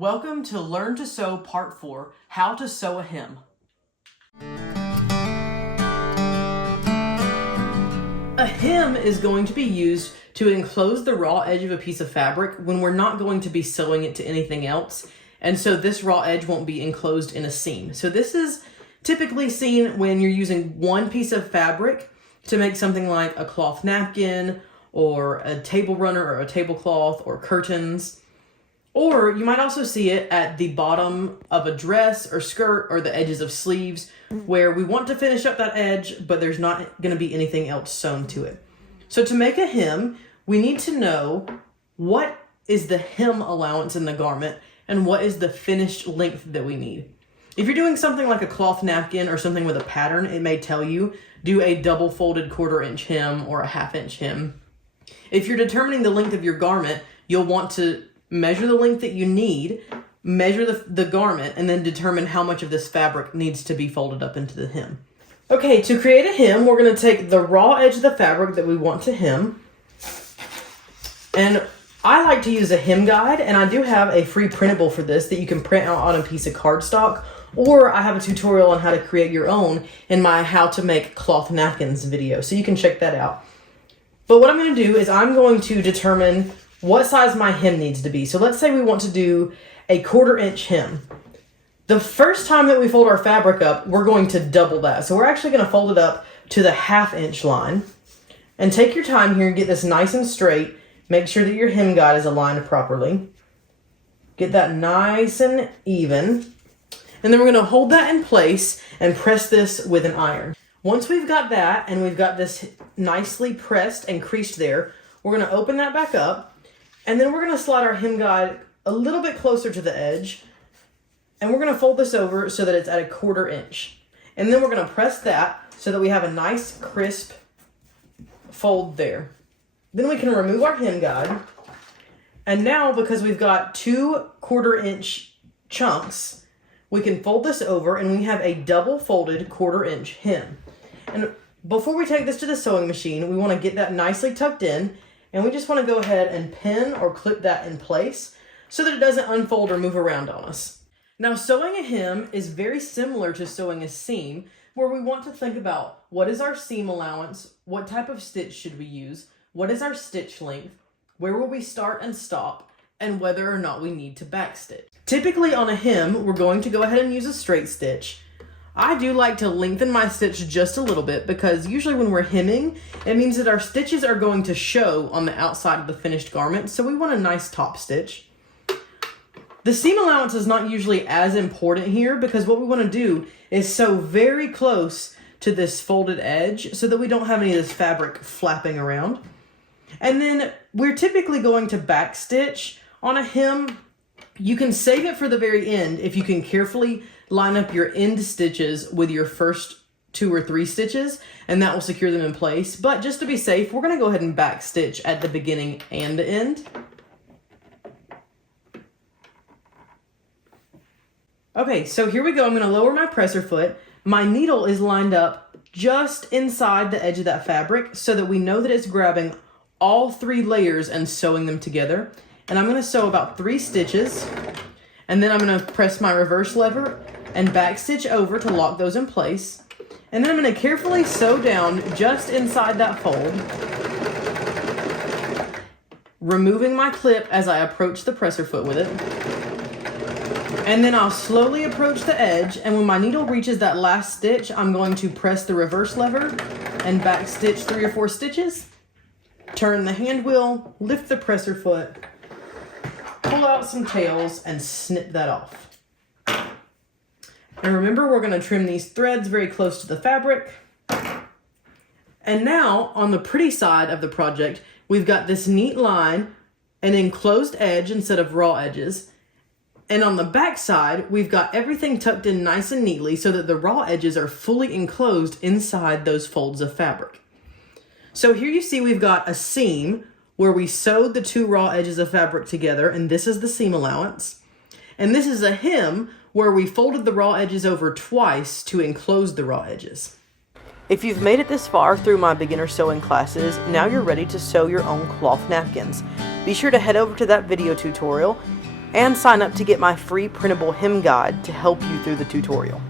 Welcome to Learn to Sew Part 4, How to Sew a Hem. A hem is going to be used to enclose the raw edge of a piece of fabric when we're not going to be sewing it to anything else, and so this raw edge won't be enclosed in a seam. So this is typically seen when you're using one piece of fabric to make something like a cloth napkin or a table runner or a tablecloth or curtains. Or you might also see it at the bottom of a dress or skirt or the edges of sleeves where we want to finish up that edge, but there's not going to be anything else sewn to it. So to make a hem, we need to know what is the hem allowance in the garment and what is the finished length that we need. If you're doing something like a cloth napkin or something with a pattern, it may tell you do a double folded 1/4 inch hem or a 1/2 inch hem. If you're determining the length of your garment, you'll want to measure the length that you need, measure the garment, and then determine how much of this fabric needs to be folded up into the hem. Okay, to create a hem, we're going to take the raw edge of the fabric that we want to hem. And I like to use a hem guide, and I do have a free printable for this that you can print out on a piece of cardstock, or I have a tutorial on how to create your own in my How to Make Cloth Napkins video, so you can check that out. But what I'm going to do is I'm going to determine what size my hem needs to be. So let's say we want to do a 1/4 inch hem. The first time that we fold our fabric up, we're going to double that. So we're actually going to fold it up to the 1/2 inch line. And take your time here and get this nice and straight. Make sure that your hem guide is aligned properly. Get that nice and even. And then we're going to hold that in place and press this with an iron. Once we've got that and we've got this nicely pressed and creased there, we're going to open that back up. And then we're going to slide our hem guide a little bit closer to the edge. And we're going to fold this over so that it's at a 1/4 inch. And then we're going to press that so that we have a nice crisp fold there. Then we can remove our hem guide. And now, because we've got 2 1/4 inch chunks, we can fold this over and we have a double folded 1/4 inch hem. And before we take this to the sewing machine, we want to get that nicely tucked in. And we just want to go ahead and pin or clip that in place so that it doesn't unfold or move around on us. Now, sewing a hem is very similar to sewing a seam, where we want to think about what is our seam allowance, what type of stitch should we use, what is our stitch length, where will we start and stop, and whether or not we need to backstitch. Typically on a hem, we're going to go ahead and use a straight stitch. I do like to lengthen my stitch just a little bit because usually when we're hemming, it means that our stitches are going to show on the outside of the finished garment, so we want a nice top stitch. The seam allowance is not usually as important here because what we want to do is sew very close to this folded edge so that we don't have any of this fabric flapping around. And then we're typically going to backstitch on a hem. You can save it for the very end if you can carefully line up your end stitches with your first 2 or 3 stitches, and that will secure them in place. But just to be safe, we're going to go ahead and back stitch at the beginning and the end. Okay, so here we go. I'm going to lower my presser foot. My needle is lined up just inside the edge of that fabric so that we know that it's grabbing all 3 layers and sewing them together. And I'm going to sew about 3 stitches, and then I'm going to press my reverse lever and back stitch over to lock those in place. And then I'm going to carefully sew down just inside that fold, removing my clip as I approach the presser foot with it. And then I'll slowly approach the edge, and when my needle reaches that last stitch, I'm going to press the reverse lever and back stitch 3 or 4 stitches, turn the hand wheel, lift the presser foot, pull out some tails, and snip that off. And remember, we're going to trim these threads very close to the fabric. And now, on the pretty side of the project, we've got this neat line, an enclosed edge instead of raw edges. And on the back side, we've got everything tucked in nice and neatly so that the raw edges are fully enclosed inside those folds of fabric. So here you see we've got a seam where we sewed the 2 raw edges of fabric together, and this is the seam allowance. And this is a hem where we folded the raw edges over twice to enclose the raw edges. If you've made it this far through my beginner sewing classes, now you're ready to sew your own cloth napkins. Be sure to head over to that video tutorial and sign up to get my free printable hem guide to help you through the tutorial.